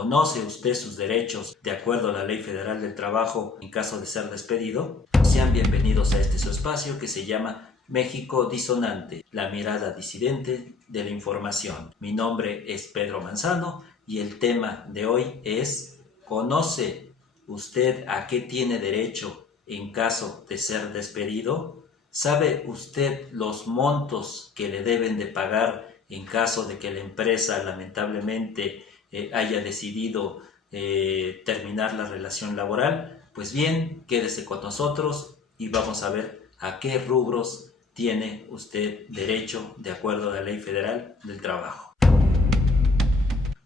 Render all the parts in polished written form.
¿Conoce usted sus derechos de acuerdo a la Ley Federal del Trabajo en caso de ser despedido? Sean bienvenidos a este su espacio que se llama México Disonante, la mirada disidente de la información. Mi nombre es Pedro Manzano y el tema de hoy es: ¿conoce usted a qué tiene derecho en caso de ser despedido? ¿Sabe usted los montos que le deben de pagar en caso de que la empresa lamentablemente haya decidido terminar la relación laboral? Pues bien, quédese con nosotros y vamos a ver a qué rubros tiene usted derecho de acuerdo a la Ley Federal del Trabajo.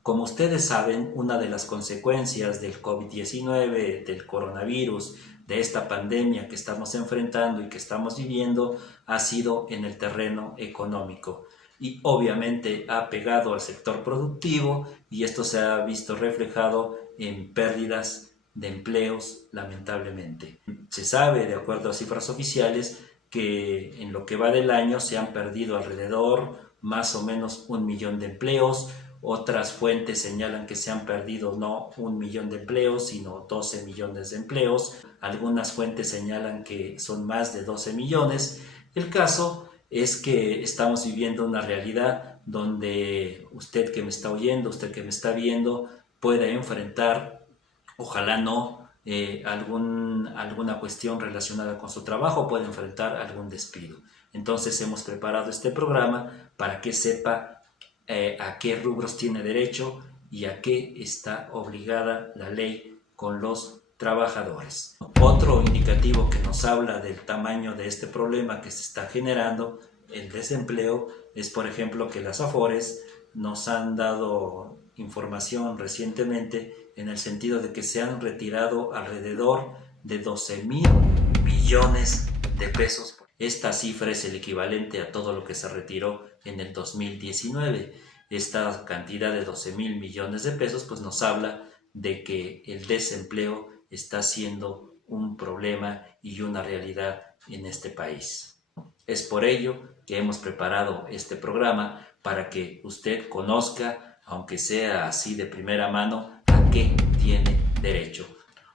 Como ustedes saben, una de las consecuencias del COVID-19, del coronavirus, de esta pandemia que estamos enfrentando y que estamos viviendo, ha sido en el terreno económico. Y obviamente ha pegado al sector productivo y esto se ha visto reflejado en pérdidas de empleos, lamentablemente. Se sabe, de acuerdo a cifras oficiales, que en lo que va del año se han perdido alrededor más o menos 1 millón de empleos. Otras fuentes señalan que se han perdido no 1 millón de empleos, sino 12 millones de empleos. Algunas fuentes señalan que son más de 12 millones. El caso es que estamos viviendo una realidad donde usted que me está oyendo, usted que me está viendo, pueda enfrentar, ojalá no, alguna cuestión relacionada con su trabajo, puede enfrentar algún despido. Entonces hemos preparado este programa para que sepa a qué rubros tiene derecho y a qué está obligada la ley con los trabajadores. Otro indicativo que nos habla del tamaño de este problema que se está generando, el desempleo, es por ejemplo que las Afores nos han dado información recientemente en el sentido de que se han retirado alrededor de 12,000 millones de pesos. Esta cifra es el equivalente a todo lo que se retiró en el 2019. Esta cantidad de 12,000 millones de pesos pues nos habla de que el desempleo está siendo un problema y una realidad en este país. Es por ello que hemos preparado este programa para que usted conozca, aunque sea así de primera mano, a qué tiene derecho.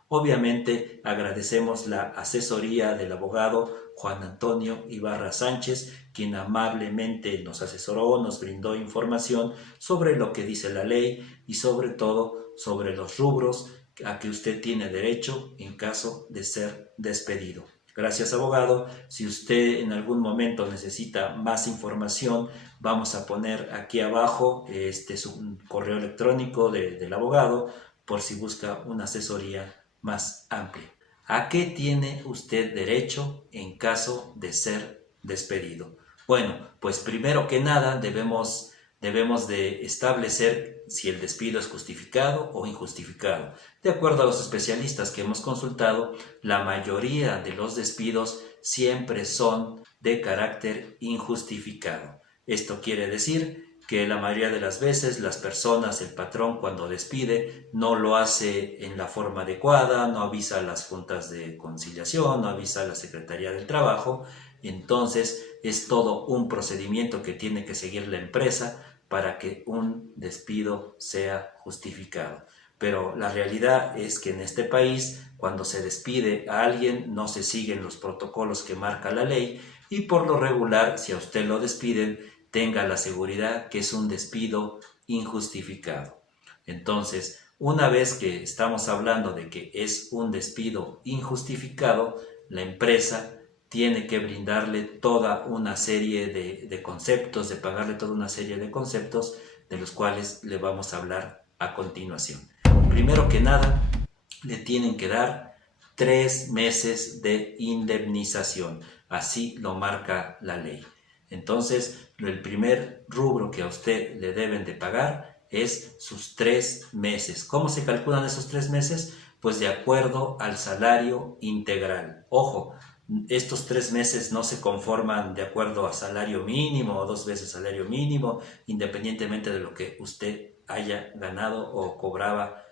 Obviamente agradecemos la asesoría del abogado Juan Antonio Ibarra Sánchez, quien amablemente nos asesoró, nos brindó información sobre lo que dice la ley y sobre todo sobre los rubros a que usted tiene derecho en caso de ser despedido. Gracias, abogado. Si usted en algún momento necesita más información, vamos a poner aquí abajo su correo electrónico del abogado por si busca una asesoría más amplia. ¿A qué tiene usted derecho en caso de ser despedido? Bueno, pues primero que nada debemos de establecer si el despido es justificado o injustificado. De acuerdo a los especialistas que hemos consultado, la mayoría de los despidos siempre son de carácter injustificado. Esto quiere decir que la mayoría de las veces las personas, el patrón cuando despide, no lo hace en la forma adecuada, no avisa a las juntas de conciliación, no avisa a la Secretaría del Trabajo. Entonces es todo un procedimiento que tiene que seguir la empresa para que un despido sea justificado. Pero la realidad es que en este país, cuando se despide a alguien, no se siguen los protocolos que marca la ley y por lo regular, si a usted lo despiden, tenga la seguridad que es un despido injustificado. Entonces, una vez que estamos hablando de que es un despido injustificado, la empresa tiene que brindarle toda una serie de conceptos, de pagarle toda una serie de conceptos de los cuales le vamos a hablar a continuación. Primero que nada, le tienen que dar 3 meses de indemnización, así lo marca la ley. Entonces, el primer rubro que a usted le deben de pagar es sus 3 meses. ¿Cómo se calculan esos 3 meses? Pues de acuerdo al salario integral. Ojo, estos 3 meses no se conforman de acuerdo a salario mínimo o 2 veces salario mínimo, independientemente de lo que usted haya ganado o cobraba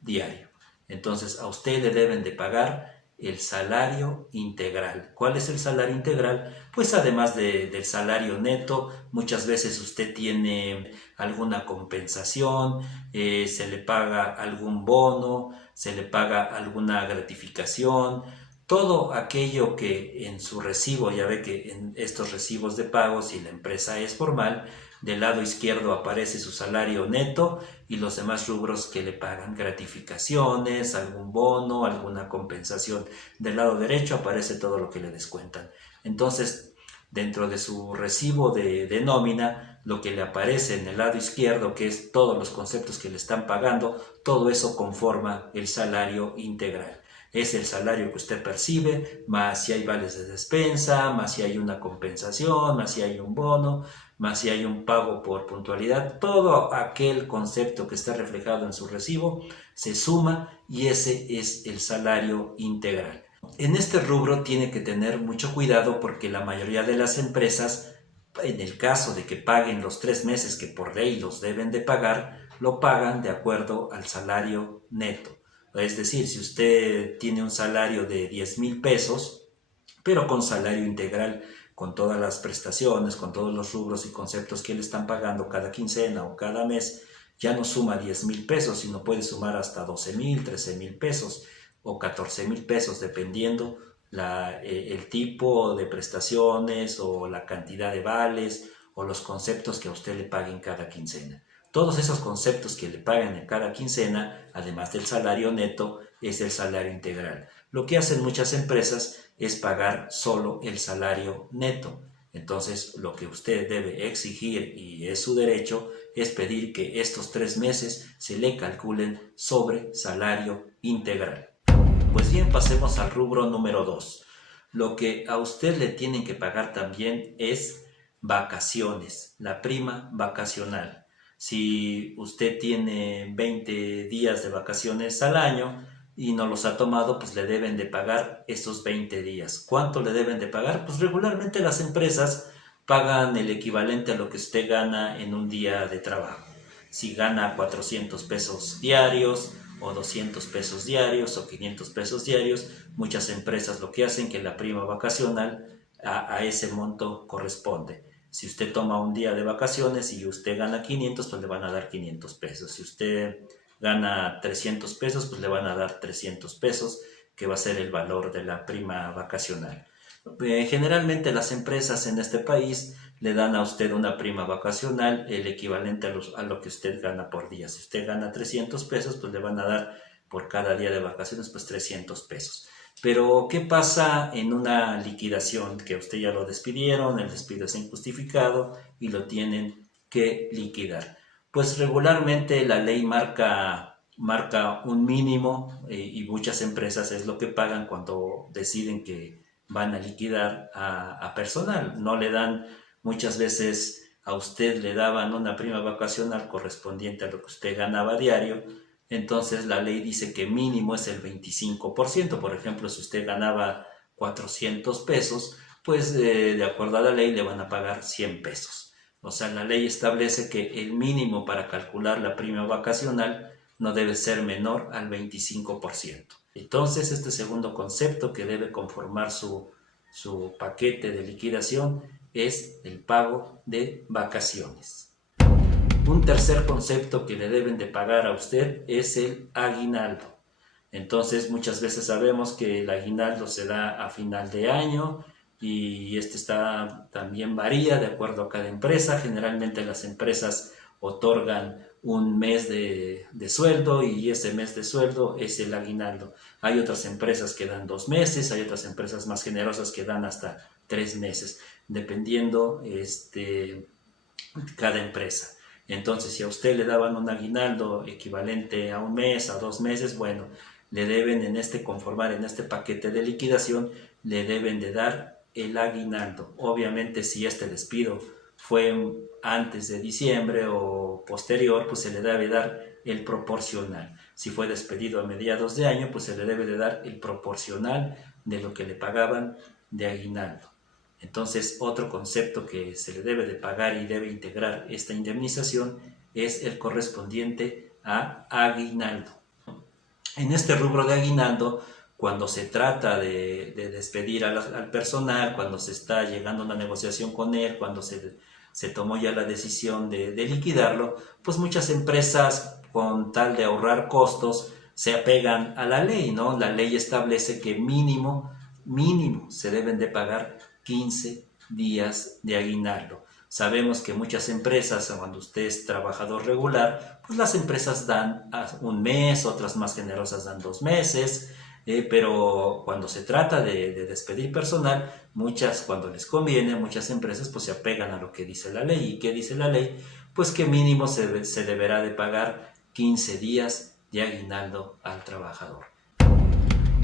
diario. Entonces, a usted le deben de pagar el salario integral. ¿Cuál es el salario integral? Pues además del salario neto, muchas veces usted tiene alguna compensación, se le paga algún bono, se le paga alguna gratificación, todo aquello que en su recibo, ya ve que en estos recibos de pago, si la empresa es formal, del lado izquierdo aparece su salario neto y los demás rubros que le pagan, gratificaciones, algún bono, alguna compensación. Del lado derecho aparece todo lo que le descuentan. Entonces, dentro de su recibo de nómina, lo que le aparece en el lado izquierdo, que es todos los conceptos que le están pagando, todo eso conforma el salario integral. Es el salario que usted percibe, más si hay vales de despensa, más si hay una compensación, más si hay un bono, más si hay un pago por puntualidad. Todo aquel concepto que está reflejado en su recibo se suma y ese es el salario integral. En este rubro tiene que tener mucho cuidado porque la mayoría de las empresas, en el caso de que paguen los 3 meses que por ley los deben de pagar, lo pagan de acuerdo al salario neto. Es decir, si usted tiene un salario de 10,000 pesos, pero con salario integral, con todas las prestaciones, con todos los rubros y conceptos que le están pagando cada quincena o cada mes, ya no suma 10,000 pesos, sino puede sumar hasta 12,000, 13,000 pesos o 14,000 pesos, dependiendo el tipo de prestaciones o la cantidad de vales o los conceptos que a usted le paguen cada quincena. Todos esos conceptos que le pagan en cada quincena, además del salario neto, es el salario integral. Lo que hacen muchas empresas es pagar solo el salario neto. Entonces, lo que usted debe exigir, y es su derecho, es pedir que estos 3 meses se le calculen sobre salario integral. Pues bien, pasemos al rubro número 2. Lo que a usted le tienen que pagar también es vacaciones, la prima vacacional. Si usted tiene 20 días de vacaciones al año y no los ha tomado, pues le deben de pagar esos 20 días. ¿Cuánto le deben de pagar? Pues regularmente las empresas pagan el equivalente a lo que usted gana en un día de trabajo. Si gana 400 pesos diarios o 200 pesos diarios o 500 pesos diarios, muchas empresas lo que hacen que la prima vacacional a ese monto corresponde. Si usted toma un día de vacaciones y usted gana 500, pues le van a dar 500 pesos. Si usted gana 300 pesos, pues le van a dar 300 pesos, que va a ser el valor de la prima vacacional. Generalmente las empresas en este país le dan a usted una prima vacacional el equivalente a lo que usted gana por día. Si usted gana 300 pesos, pues le van a dar por cada día de vacaciones pues 300 pesos. Pero, ¿qué pasa en una liquidación? Que a usted ya lo despidieron, el despido es injustificado y lo tienen que liquidar. Pues regularmente la ley marca un mínimo y muchas empresas es lo que pagan cuando deciden que van a liquidar a personal. No le dan, muchas veces a usted le daban una prima vacacional correspondiente a lo que usted ganaba diario. Entonces la ley dice que mínimo es el 25%. Por ejemplo, si usted ganaba 400 pesos, pues de acuerdo a la ley le van a pagar 100 pesos. O sea, la ley establece que el mínimo para calcular la prima vacacional no debe ser menor al 25%. Entonces, este segundo concepto que debe conformar su paquete de liquidación es el pago de vacaciones. Un tercer concepto que le deben de pagar a usted es el aguinaldo. Entonces muchas veces sabemos que el aguinaldo se da a final de año y también varía de acuerdo a cada empresa. Generalmente las empresas otorgan un mes de sueldo y ese mes de sueldo es el aguinaldo. Hay otras empresas que dan 2 meses, hay otras empresas más generosas que dan hasta 3 meses, dependiendo cada empresa. Entonces, si a usted le daban un aguinaldo equivalente a 1 mes, a 2 meses, bueno, le deben conformar en este paquete de liquidación, le deben de dar el aguinaldo. Obviamente, si este despido fue antes de diciembre o posterior, pues se le debe dar el proporcional. Si fue despedido a mediados de año, pues se le debe de dar el proporcional de lo que le pagaban de aguinaldo. Entonces, otro concepto que se le debe de pagar y debe integrar esta indemnización es el correspondiente a aguinaldo. En este rubro de aguinaldo, cuando se trata de despedir al personal, cuando se está llegando a una negociación con él, cuando se tomó ya la decisión de liquidarlo, pues muchas empresas, con tal de ahorrar costos, se apegan a la ley, ¿no? La ley establece que mínimo se deben de pagar 15 días de aguinaldo. Sabemos que muchas empresas, cuando usted es trabajador regular, pues las empresas dan un mes, otras más generosas dan 2 meses, pero cuando se trata de despedir personal, cuando les conviene, muchas empresas pues se apegan a lo que dice la ley. ¿Y qué dice la ley? Pues que mínimo se deberá de pagar 15 días de aguinaldo al trabajador.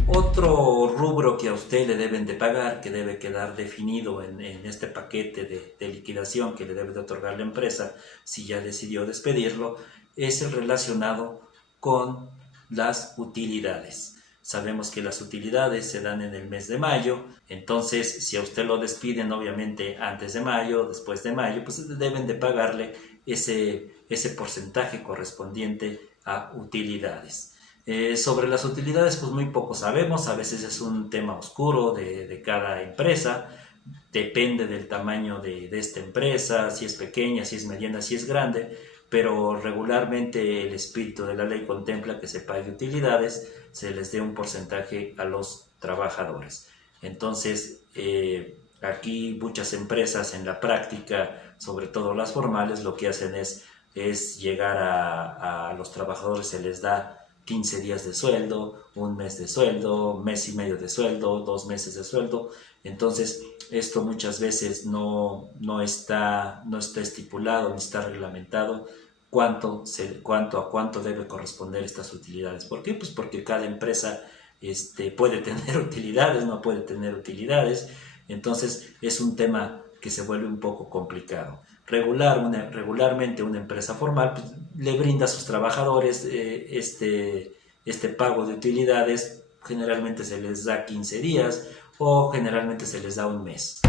Otro rubro que a usted le deben de pagar, que debe quedar definido en este paquete de liquidación que le debe de otorgar la empresa si ya decidió despedirlo, es el relacionado con las utilidades. Sabemos que las utilidades se dan en el mes de mayo, entonces si a usted lo despiden obviamente antes de mayo, después de mayo, pues deben de pagarle ese porcentaje correspondiente a utilidades. Sobre las utilidades pues muy poco sabemos, a veces es un tema oscuro de cada empresa, depende del tamaño de esta empresa, si es pequeña, si es mediana, si es grande, pero regularmente el espíritu de la ley contempla que se pague utilidades, se les dé un porcentaje a los trabajadores. Entonces, aquí muchas empresas en la práctica, sobre todo las formales, lo que hacen es llegar a los trabajadores, se les da 15 días de sueldo, un mes de sueldo, mes y medio de sueldo, 2 meses de sueldo. Entonces, esto muchas veces no está estipulado ni está reglamentado cuánto debe corresponder estas utilidades. ¿Por qué? Pues porque cada empresa puede tener utilidades, no puede tener utilidades. Entonces, es un tema que se vuelve un poco complicado. Regularmente una empresa formal pues, le brinda a sus trabajadores este pago de utilidades, generalmente se les da 15 días o generalmente se les da un mes.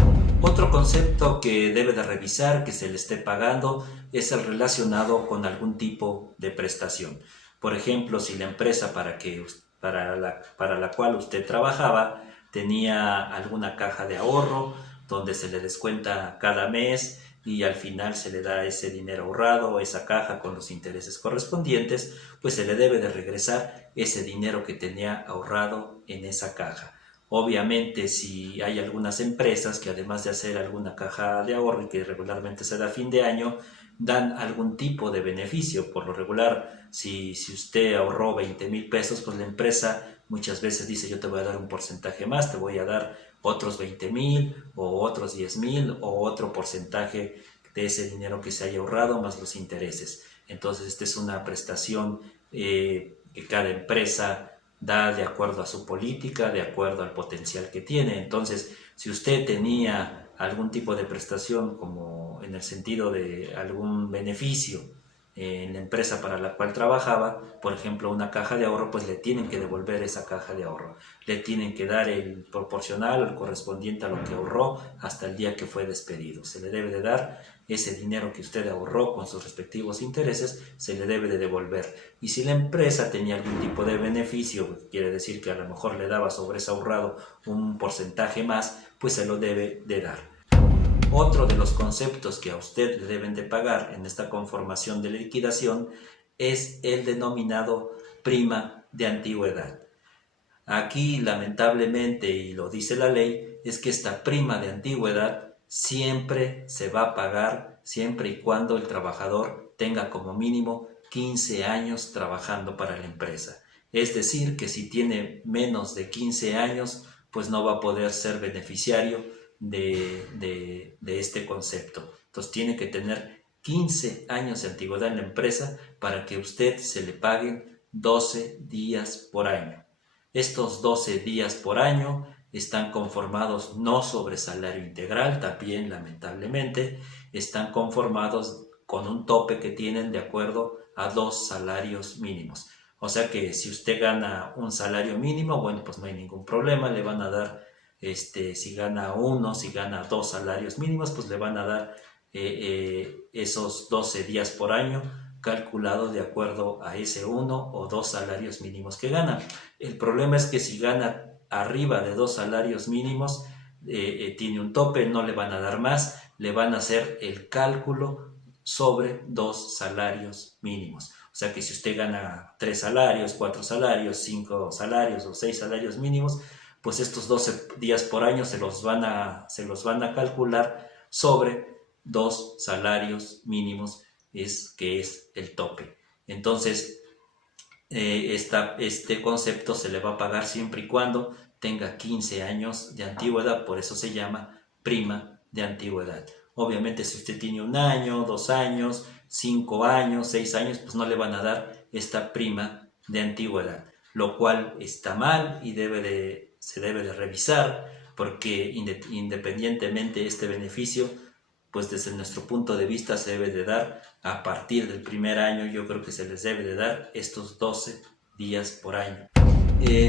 Otro concepto que debe de revisar que se le esté pagando es el relacionado con algún tipo de prestación. Por ejemplo, si la empresa para la cual usted trabajaba tenía alguna caja de ahorro donde se le descuenta cada mes y al final se le da ese dinero ahorrado, esa caja con los intereses correspondientes, pues se le debe de regresar ese dinero que tenía ahorrado en esa caja. Obviamente, si hay algunas empresas que además de hacer alguna caja de ahorro y que regularmente se da a fin de año, dan algún tipo de beneficio. Por lo regular, si usted ahorró 20,000 pesos, pues la empresa muchas veces dice: yo te voy a dar un porcentaje más, te voy a dar otros 20,000 o otros 10,000 o otro porcentaje de ese dinero que se haya ahorrado más los intereses. Entonces esta es una prestación que cada empresa da de acuerdo a su política, de acuerdo al potencial que tiene. Entonces, si usted tenía algún tipo de prestación, como en el sentido de algún beneficio en la empresa para la cual trabajaba, por ejemplo una caja de ahorro, pues le tienen que devolver esa caja de ahorro, le tienen que dar el proporcional o el correspondiente a lo que ahorró hasta el día que fue despedido. Se le debe de dar ese dinero que usted ahorró con sus respectivos intereses, se le debe de devolver. Y si la empresa tenía algún tipo de beneficio, quiere decir que a lo mejor le daba sobre ese ahorrado un porcentaje más, pues se lo debe de dar. Otro de los conceptos que a usted le deben de pagar en esta conformación de liquidación es el denominado prima de antigüedad. Aquí, lamentablemente, y lo dice la ley, es que esta prima de antigüedad siempre se va a pagar siempre y cuando el trabajador tenga como mínimo 15 años trabajando para la empresa. Es decir, que si tiene menos de 15 años, pues no va a poder ser beneficiario de este concepto. Entonces tiene que tener 15 años de antigüedad en la empresa para que usted se le paguen 12 días por año. Estos 12 días por año están conformados no sobre salario integral, también lamentablemente están conformados con un tope que tienen de acuerdo a 2 salarios mínimos. O sea que si usted gana un salario mínimo, bueno, pues no hay ningún problema, le van a dar si gana uno, si gana 2 salarios mínimos, pues le van a dar esos 12 días por año calculado de acuerdo a ese 1 o 2 salarios mínimos que gana. El problema es que si gana arriba de 2 salarios mínimos, tiene un tope, no le van a dar más, le van a hacer el cálculo sobre 2 salarios mínimos. O sea que si usted gana 3 salarios, 4 salarios, 5 salarios o 6 salarios mínimos, pues estos 12 días por año se los van a calcular sobre 2 salarios mínimos, que es el tope. Entonces, este concepto se le va a pagar siempre y cuando tenga 15 años de antigüedad, por eso se llama prima de antigüedad. Obviamente si usted tiene 1 año, 2 años, 5 años, 6 años, pues no le van a dar esta prima de antigüedad, lo cual está mal y se debe de revisar, porque independientemente de este beneficio, pues desde nuestro punto de vista se debe de dar a partir del primer año. Yo creo que se les debe de dar estos 12 días por año.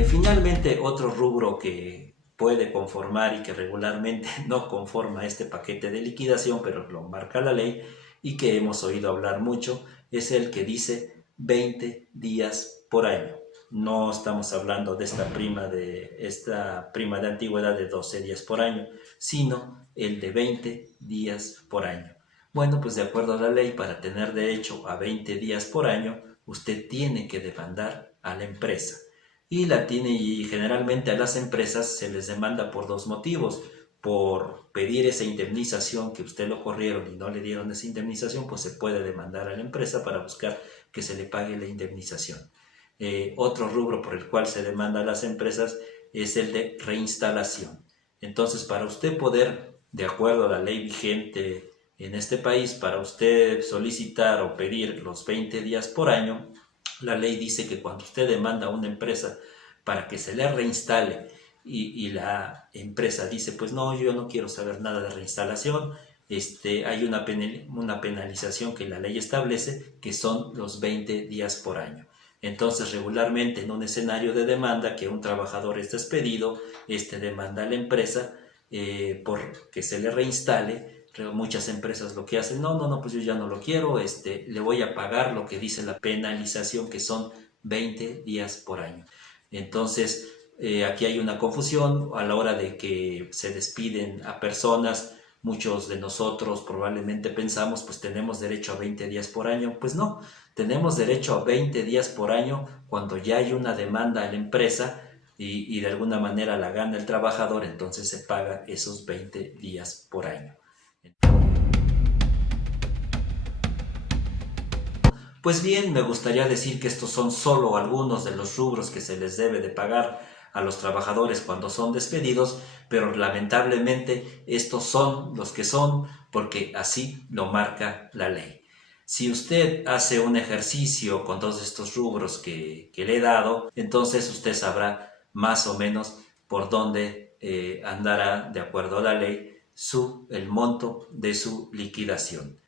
Finalmente, otro rubro que puede conformar y que regularmente no conforma este paquete de liquidación, pero lo marca la ley y que hemos oído hablar mucho, es el que dice 20 días por año. No estamos hablando de esta prima de antigüedad de 12 días por año, sino el de 20 días por año. Bueno, pues de acuerdo a la ley, para tener derecho a 20 días por año, usted tiene que demandar a la empresa. Y generalmente a las empresas se les demanda por 2 motivos. Por pedir esa indemnización, que usted lo corrieron y no le dieron esa indemnización, pues se puede demandar a la empresa para buscar que se le pague la indemnización. Otro rubro por el cual se demanda a las empresas es el de reinstalación. Entonces, para usted poder, de acuerdo a la ley vigente en este país, para usted solicitar o pedir los 20 días por año, la ley dice que cuando usted demanda a una empresa para que se le reinstale y la empresa dice, pues no, yo no quiero saber nada de reinstalación, hay una penalización que la ley establece, que son los 20 días por año. Entonces, regularmente en un escenario de demanda que un trabajador es despedido, demanda a la empresa por que se le reinstale. Muchas empresas lo que hacen, no, pues yo ya no lo quiero, le voy a pagar lo que dice la penalización, que son 20 días por año. Entonces, aquí hay una confusión a la hora de que se despiden a personas. Muchos de nosotros probablemente pensamos, pues tenemos derecho a 20 días por año. Pues no, tenemos derecho a 20 días por año cuando ya hay una demanda a la empresa y de alguna manera la gana el trabajador, entonces se paga esos 20 días por año. Pues bien, me gustaría decir que estos son solo algunos de los rubros que se les debe de pagar a los trabajadores cuando son despedidos, pero lamentablemente estos son los que son porque así lo marca la ley. Si usted hace un ejercicio con todos estos rubros que le he dado, entonces usted sabrá más o menos por dónde andará, de acuerdo a la ley, el monto de su liquidación.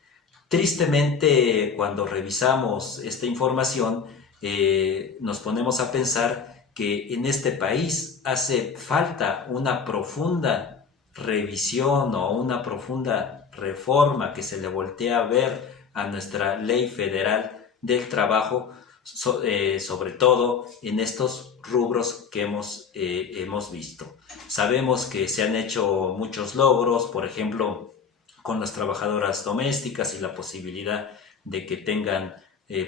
Tristemente, cuando revisamos esta información, nos ponemos a pensar que en este país hace falta una profunda revisión o una profunda reforma, que se le voltee a ver a nuestra ley federal del trabajo, sobre todo en estos rubros que hemos visto. Sabemos que se han hecho muchos logros, por ejemplo, con las trabajadoras domésticas y la posibilidad de que tengan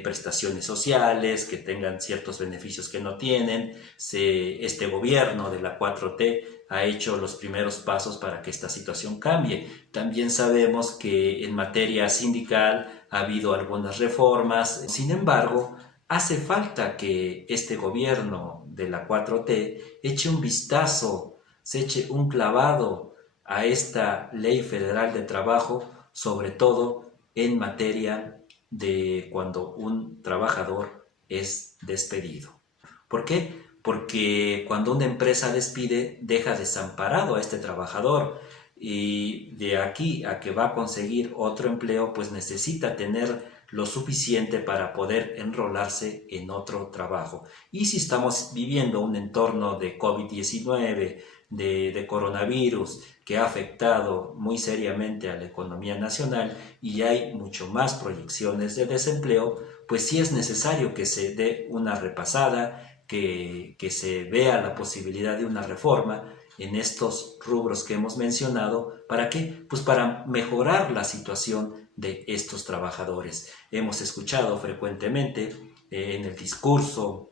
prestaciones sociales, que tengan ciertos beneficios que no tienen. Este gobierno de la 4T ha hecho los primeros pasos para que esta situación cambie. También sabemos que en materia sindical ha habido algunas reformas. Sin embargo, hace falta que este gobierno de la 4T eche un vistazo, se eche un clavado a esta ley federal de trabajo, sobre todo en materia de cuando un trabajador es despedido. ¿Por qué? Porque cuando una empresa despide, deja desamparado a este trabajador y de aquí a que va a conseguir otro empleo, pues necesita tener lo suficiente para poder enrolarse en otro trabajo. Y si estamos viviendo un entorno de COVID-19, de coronavirus, que ha afectado muy seriamente a la economía nacional y hay mucho más proyecciones de desempleo, pues sí es necesario que se dé una repasada, que se vea la posibilidad de una reforma en estos rubros que hemos mencionado. ¿Para qué? Pues para mejorar la situación de estos trabajadores. Hemos escuchado frecuentemente en el discurso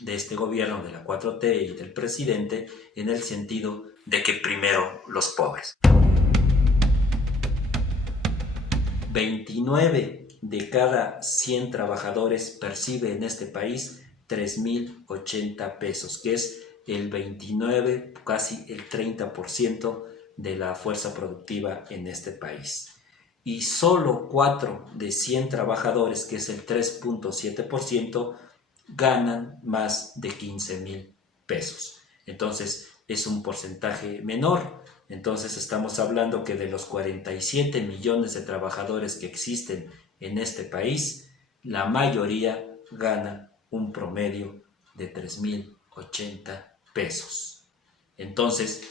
de este gobierno, de la 4T y del presidente, en el sentido de que primero los pobres. 29 de cada 100 trabajadores percibe en este país 3.080 pesos, que es el 29, casi el 30% de la fuerza productiva en este país. Y solo 4 de 100 trabajadores, que es el 3.7%, ganan más de 15.000 pesos. Entonces es un porcentaje menor. Entonces estamos hablando que de los 47 millones de trabajadores que existen en este país, la mayoría gana un promedio de 3.080 pesos. Entonces,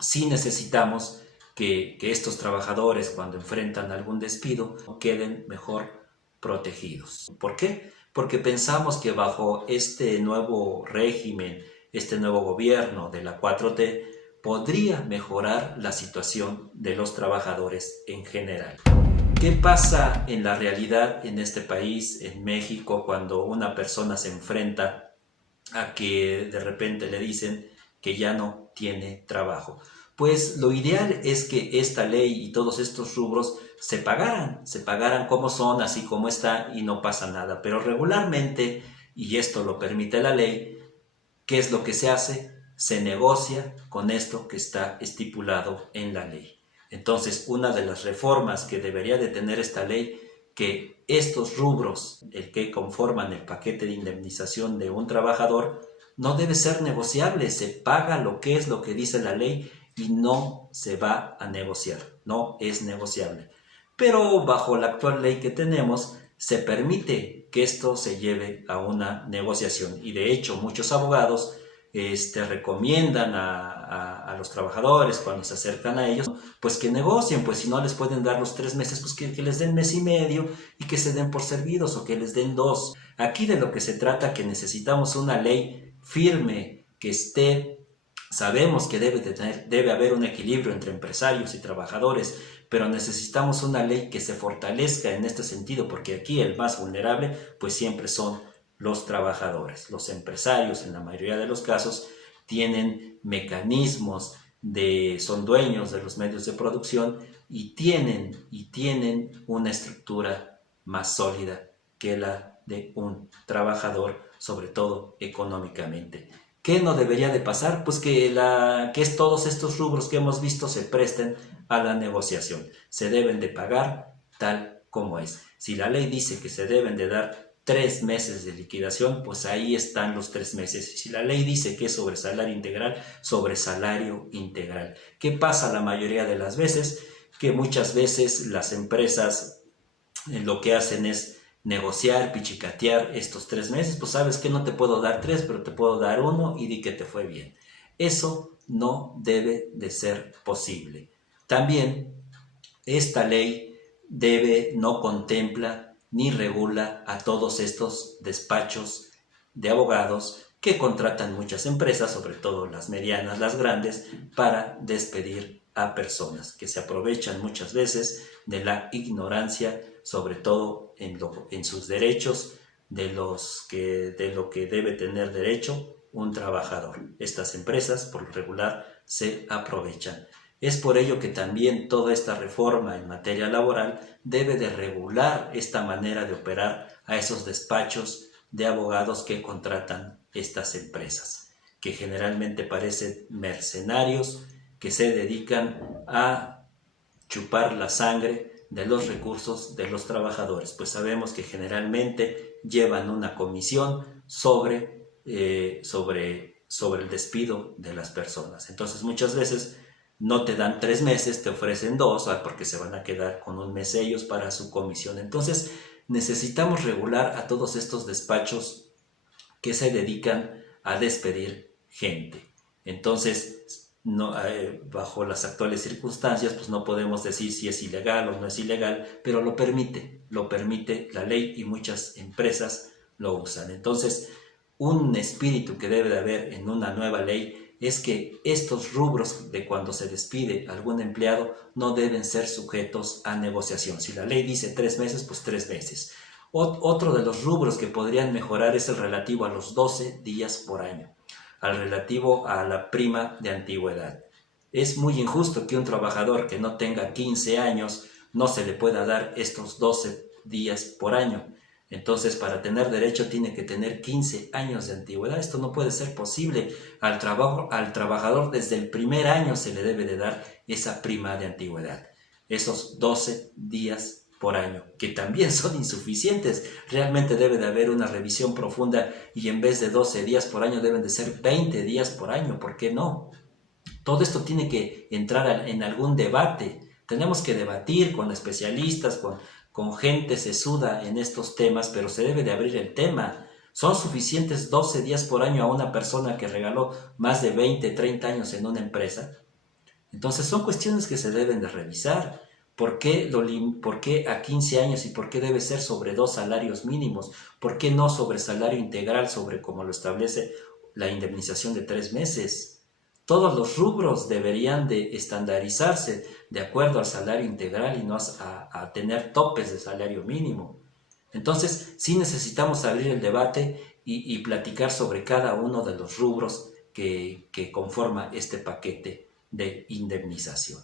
sí necesitamos que estos trabajadores, cuando enfrentan algún despido, queden mejor protegidos. ¿Por qué? Porque pensamos que bajo este nuevo régimen, este nuevo gobierno de la 4T, podría mejorar la situación de los trabajadores en general. ¿Qué pasa en la realidad en este país, en México, cuando una persona se enfrenta a que de repente le dicen que ya no tiene trabajo? Pues lo ideal es que esta ley y todos estos rubros se pagaran como son, así como está, y no pasa nada. Pero regularmente, y esto lo permite la ley, ¿qué es lo que se hace? Se negocia con esto que está estipulado en la ley. Entonces, una de las reformas que debería de tener esta ley, que estos rubros, el que conforman el paquete de indemnización de un trabajador, no debe ser negociable. Se paga lo que es lo que dice la ley y no se va a negociar, no es negociable. Pero bajo la actual ley que tenemos, se permite que esto se lleve a una negociación, y de hecho muchos abogados recomiendan a los trabajadores cuando se acercan a ellos, pues que negocien, pues si no les pueden dar los 3 meses, pues que les den mes y medio y que se den por servidos, o que les den 2. Aquí de lo que se trata, que necesitamos una ley firme, que esté. Sabemos que debe haber un equilibrio entre empresarios y trabajadores, pero necesitamos una ley que se fortalezca en este sentido, porque aquí el más vulnerable pues siempre son los trabajadores. Los empresarios, en la mayoría de los casos, tienen mecanismos, son dueños de los medios de producción y tienen una estructura más sólida que la de un trabajador, sobre todo económicamente. ¿Qué no debería de pasar? Pues que todos estos rubros que hemos visto se presten a la negociación. Se deben de pagar tal como es. Si la ley dice que se deben de dar 3 meses de liquidación, pues ahí están los 3 meses. Si la ley dice que es sobre salario integral, sobre salario integral. ¿Qué pasa la mayoría de las veces? Que muchas veces las empresas lo que hacen es negociar, pichicatear estos 3 meses. Pues sabes que no te puedo dar 3, pero te puedo dar 1 y di que te fue bien. Eso no debe de ser posible. También esta ley no contempla ni regula a todos estos despachos de abogados que contratan muchas empresas, sobre todo las medianas, las grandes, para despedir a personas que se aprovechan muchas veces de la ignorancia, sobre todo en sus derechos, de lo que debe tener derecho un trabajador. Estas empresas, por lo regular, se aprovechan. Es por ello que también toda esta reforma en materia laboral debe de regular esta manera de operar a esos despachos de abogados que contratan estas empresas, que generalmente parecen mercenarios que se dedican a chupar la sangre de los recursos de los trabajadores, pues sabemos que generalmente llevan una comisión sobre el despido de las personas. Entonces muchas veces no te dan 3 meses, te ofrecen 2, porque se van a quedar con un mes ellos para su comisión. Entonces necesitamos regular a todos estos despachos que se dedican a despedir gente. Entonces, no, bajo las actuales circunstancias, pues no podemos decir si es ilegal o no es ilegal, pero lo permite la ley y muchas empresas lo usan. Entonces, un espíritu que debe de haber en una nueva ley es que estos rubros de cuando se despide algún empleado no deben ser sujetos a negociación. Si la ley dice 3 meses, pues 3 meses. Otro de los rubros que podrían mejorar es el relativo a los 12 días por año, al relativo a la prima de antigüedad. Es muy injusto que un trabajador que no tenga 15 años no se le pueda dar estos 12 días por año. Entonces, para tener derecho tiene que tener 15 años de antigüedad. Esto no puede ser posible. Al trabajador desde el primer año se le debe de dar esa prima de antigüedad. Esos 12 días por año, que también son insuficientes. Realmente debe de haber una revisión profunda y en vez de 12 días por año deben de ser 20 días por año. ¿Por qué no? Todo esto tiene que entrar en algún debate. Tenemos que debatir con especialistas, con gente sesuda en estos temas, pero se debe de abrir el tema. ¿Son suficientes 12 días por año a una persona que regaló más de 20, 30 años en una empresa? Entonces son cuestiones que se deben de revisar. ¿Por qué a 15 años y por qué debe ser sobre 2 salarios mínimos? ¿Por qué no sobre salario integral, sobre como lo establece la indemnización de 3 meses? Todos los rubros deberían de estandarizarse de acuerdo al salario integral y no a tener topes de salario mínimo. Entonces, sí necesitamos abrir el debate y platicar sobre cada uno de los rubros que conforma este paquete de indemnización.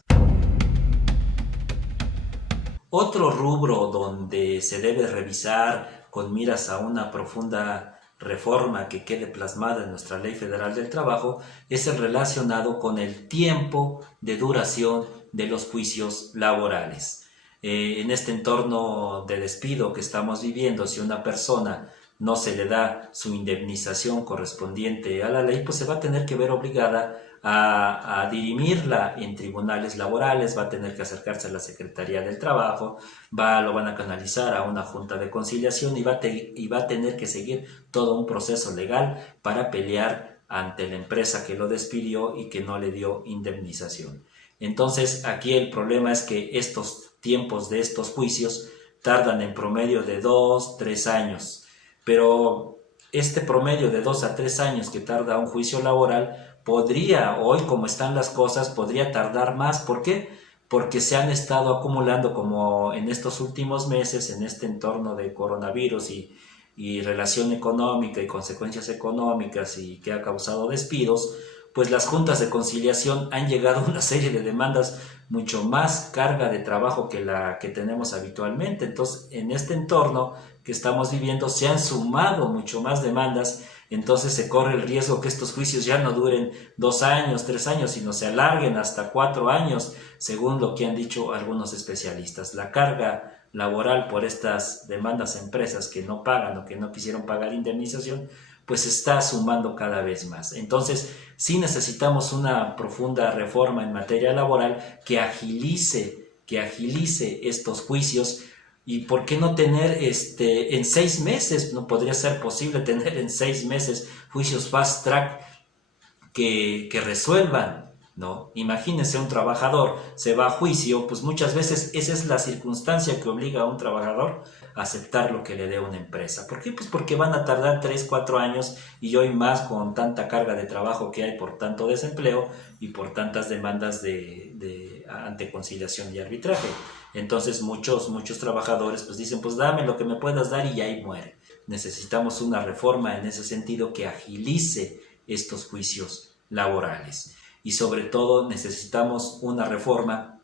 Otro rubro donde se debe revisar con miras a una profunda reforma que quede plasmada en nuestra Ley Federal del Trabajo es el relacionado con el tiempo de duración de los juicios laborales. En este entorno de despido que estamos viviendo, si una persona no se le da su indemnización correspondiente a la ley, pues se va a tener que ver obligada a dirimirla en tribunales laborales, va a tener que acercarse a la Secretaría del Trabajo, lo van a canalizar a una junta de conciliación y va a tener que seguir todo un proceso legal para pelear ante la empresa que lo despidió y que no le dio indemnización. Entonces, aquí el problema es que estos tiempos de estos juicios tardan en promedio de 2, 3 años, pero este promedio de 2 a 3 años que tarda un juicio laboral podría, hoy como están las cosas, podría tardar más. ¿Por qué? Porque se han estado acumulando, como en estos últimos meses, en este entorno de coronavirus y relación económica y consecuencias económicas y que ha causado despidos, pues las juntas de conciliación han llegado a una serie de demandas mucho más carga de trabajo que la que tenemos habitualmente. Entonces, en este entorno que estamos viviendo se han sumado mucho más demandas. Entonces se corre el riesgo que estos juicios ya no duren 2 años, 3 años, sino se alarguen hasta 4 años, según lo que han dicho algunos especialistas. La carga laboral por estas demandas a empresas que no pagan o que no quisieron pagar indemnización, pues se está sumando cada vez más. Entonces, sí necesitamos una profunda reforma en materia laboral que agilice estos juicios. ¿Y por qué no tener en 6 meses? No podría ser posible tener en 6 meses juicios fast track que resuelvan, ¿no? Imagínense, un trabajador se va a juicio, pues muchas veces esa es la circunstancia que obliga a un trabajador a aceptar lo que le dé una empresa. ¿Por qué? Pues porque van a tardar 3, 4 años y hoy más con tanta carga de trabajo que hay por tanto desempleo y por tantas demandas ante conciliación y arbitraje. Entonces muchos trabajadores pues dicen, pues dame lo que me puedas dar y ahí muere. Necesitamos una reforma en ese sentido que agilice estos juicios laborales. Y sobre todo necesitamos una reforma,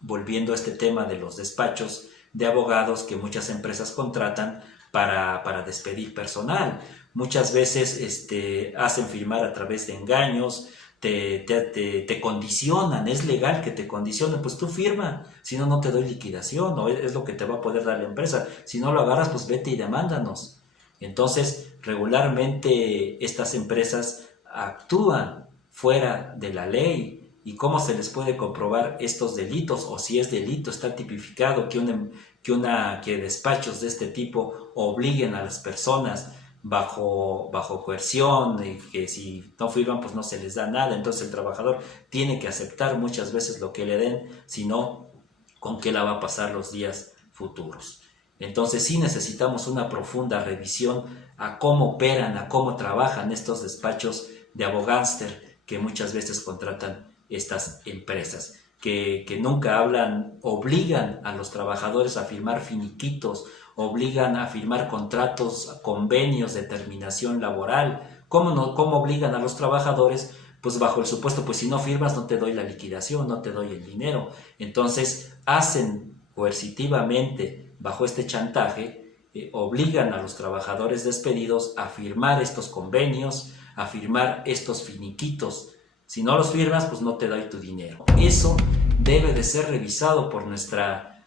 volviendo a este tema de los despachos de abogados que muchas empresas contratan para despedir personal. Muchas veces hacen firmar a través de engaños, te condicionan, es legal que te condicionen, pues tú firma, si no, no te doy liquidación, o es lo que te va a poder dar la empresa, si no lo agarras, pues vete y demándanos. Entonces, regularmente estas empresas actúan fuera de la ley ¿Y cómo se les puede comprobar estos delitos? O si es delito, está tipificado que despachos de este tipo obliguen a las personas bajo coerción, y que si no firman pues no se les da nada. Entonces el trabajador tiene que aceptar muchas veces lo que le den, sino con qué la va a pasar los días futuros. Entonces sí necesitamos una profunda revisión a cómo operan, a cómo trabajan estos despachos de abogánster que muchas veces contratan estas empresas, que nunca hablan, obligan a los trabajadores a firmar finiquitos, obligan a firmar contratos, convenios de terminación laboral. ¿Cómo obligan a los trabajadores? Pues bajo el supuesto, pues si no firmas no te doy la liquidación, no te doy el dinero. Entonces hacen coercitivamente, bajo este chantaje, obligan a los trabajadores despedidos a firmar estos convenios, a firmar estos finiquitos. Si no los firmas, pues no te doy tu dinero. Eso debe de ser revisado por nuestra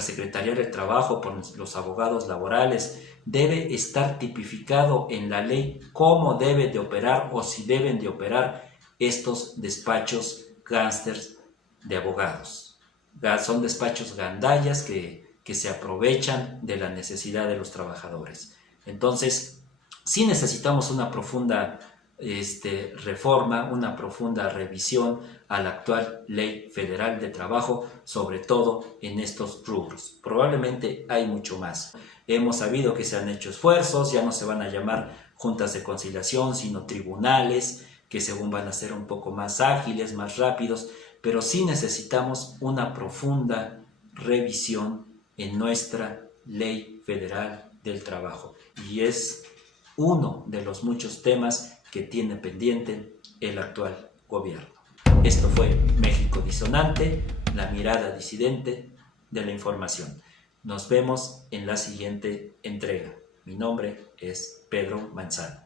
Secretaría del Trabajo, por los abogados laborales. Debe estar tipificado en la ley cómo debe de operar o si deben de operar estos despachos gángsters de abogados. Son despachos gandallas que se aprovechan de la necesidad de los trabajadores. Entonces, sí necesitamos una profunda reforma, una profunda revisión a la actual Ley Federal de Trabajo, sobre todo en estos rubros. Probablemente hay mucho más. Hemos sabido que se han hecho esfuerzos, ya no se van a llamar juntas de conciliación, sino tribunales, que según van a ser un poco más ágiles, más rápidos, pero sí necesitamos una profunda revisión en nuestra Ley Federal del Trabajo. Y es uno de los muchos temas que tiene pendiente el actual gobierno. Esto fue México Disonante, la mirada disidente de la información. Nos vemos en la siguiente entrega. Mi nombre es Pedro Manzano.